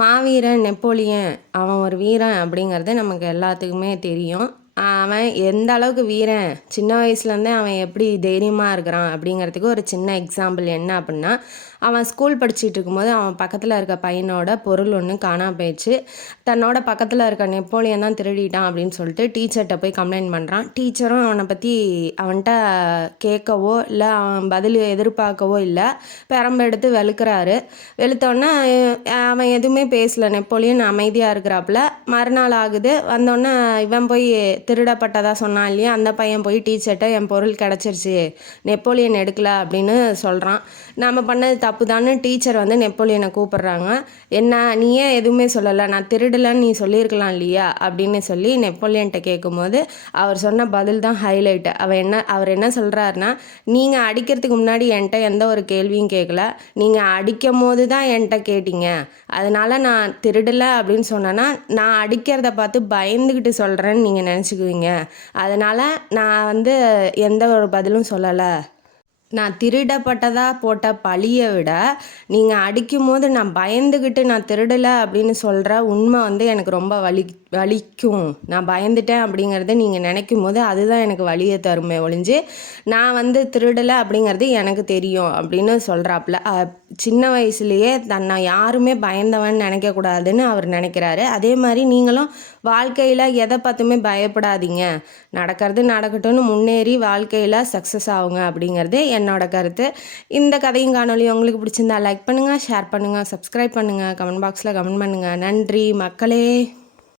மாவீரன் Napoleon அவன் ஒரு வீரன் அப்படிங்கிறது நமக்கு எல்லாத்துக்குமே தெரியும். அவன் எந்த அளவுக்கு வீரன், சின்ன வயசுலேருந்தே அவன் எப்படி தைரியமாக இருக்கிறான் அப்படிங்கிறதுக்கு ஒரு சின்ன எக்ஸாம்பிள் என்ன அப்படின்னா, அவன் ஸ்கூல் படிச்சுட்டு இருக்கும்போது அவன் பக்கத்தில் இருக்க பையனோட பொருள் ஒன்று காணாம போயிடுச்சு. தன்னோட பக்கத்தில் இருக்க நெப்போலியன் தான் திருடிட்டான் அப்படின்னு சொல்லிட்டு டீச்சர்கிட்ட போய் கம்ப்ளைண்ட் பண்ணுறான். டீச்சரும் அவனை பற்றி அவன்கிட்ட கேட்கவோ இல்லை அவன் பதில் எதிர்பார்க்கவோ இல்லை, பெரம்பெடுத்து வெளுக்கிறாரு. வெளுத்தோடனே அவன் எதுவுமே பேசலை, நெப்போலியன் அமைதியாக இருக்கிறாப்புல. மறுநாள் ஆகுது, வந்தோடனே இவன் போய் திருடப்பட்டதாக சொன்னான் இல்லையா, அந்த பையன் போய் டீச்சர்கிட்ட என் பொருள் கிடச்சிருச்சு, நெப்போலியன் எடுக்கல அப்படின்னு சொல்கிறான். நம்ம பண்ணது தப்பு தான்னு டீச்சர் வந்து நெப்போலியனை கூப்பிட்றாங்க. என்ன நீ ஏன் எதுவுமே சொல்லலை, நான் திருடலைன்னு நீ சொல்லியிருக்கலாம் இல்லையா அப்படின்னு சொல்லி நெப்போலியன்கிட்ட கேட்கும்போது அவர் சொன்ன பதில் தான் ஹைலைட்டு. அவர் என்ன சொல்கிறாருன்னா, நீங்கள் அடிக்கிறதுக்கு முன்னாடி என்கிட்ட எந்த ஒரு கேள்வியும் கேட்கல, நீங்கள் அடிக்கும் போது தான் என்கிட்ட கேட்டீங்க, அதனால் நான் திருடலை அப்படின்னு சொன்னேன்னா நான் அடிக்கிறத பார்த்து பயந்துக்கிட்டு சொல்கிறேன்னு நீங்கள் நினச்சிக்குவீங்க. அதனால் நான் வந்து எந்த ஒரு பதிலும் சொல்லலை. நான் திருடப்பட்டதாக போட்ட பழியை விட நீங்கள் அடிக்கும்போது நான் பயந்துக்கிட்டு நான் திருடலை அப்படின்னு சொல்கிற உண்மை வந்து எனக்கு ரொம்ப வலிக்கும். நான் பயந்துட்டேன் அப்படிங்கிறத நீங்கள் நினைக்கும் போது அதுதான் எனக்கு வலியை தருமே ஒழிஞ்சு நான் வந்து திருடலை அப்படிங்கிறது எனக்கு தெரியும் அப்படின்னு சொல்கிறாப்புல. சின்ன வயசுலேயே தன்னை யாருமே பயந்தவன் நினைக்கக்கூடாதுன்னு அவர் நினைக்கிறாரு. அதே மாதிரி நீங்களும் வாழ்க்கையில் எதை பார்த்துமே பயப்படாதீங்க, நடக்கிறது நடக்கட்டும்னு முன்னேறி வாழ்க்கையில் சக்ஸஸ் ஆகுங்க அப்படிங்கிறது என்னோட கருத்து. இந்த கதையும் காணொலியும் உங்களுக்கு பிடிச்சிருந்தா லைக் பண்ணுங்கள், ஷேர் பண்ணுங்கள், சப்ஸ்கிரைப் பண்ணுங்கள், கமெண்ட் பாக்ஸில் கமெண்ட் பண்ணுங்கள். நன்றி மக்களே.